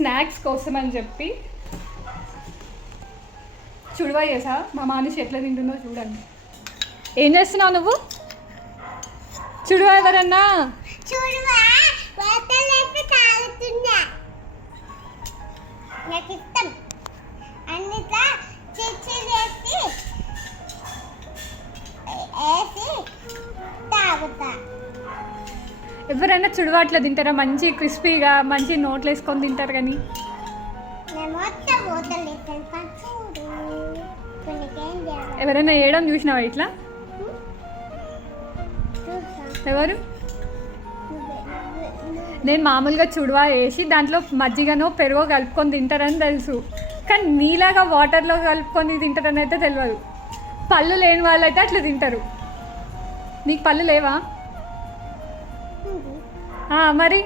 Snacks కోసం అని చెప్పి చుడువా చేసా. మా మానిషి ఎట్లా తింటుందో చూడండి. ఏం చేస్తున్నావు నువ్వు? చుడువా ఎవరన్నా నాకు ఇష్టం అన్నిట్లో వేసి తాగుతా. ఎవరైనా చుడువా అట్లా తింటారా? మంచి క్రిస్పీగా మంచి నోట్లు వేసుకొని తింటారు. కానీ ఎవరైనా వేయడం చూసినావా ఇట్లా? ఎవరు? నేను మామూలుగా చుడువా వేసి దాంట్లో మజ్జిగనో పెరుగో కలుపుకొని తింటారని తెలుసు, కానీ నీలాగా వాటర్లో కలుపుకొని తింటారని అయితే తెలియదు. పళ్ళు లేని వాళ్ళు అయితే అట్లా తింటారు. నీకు పళ్ళు లేవా? మరి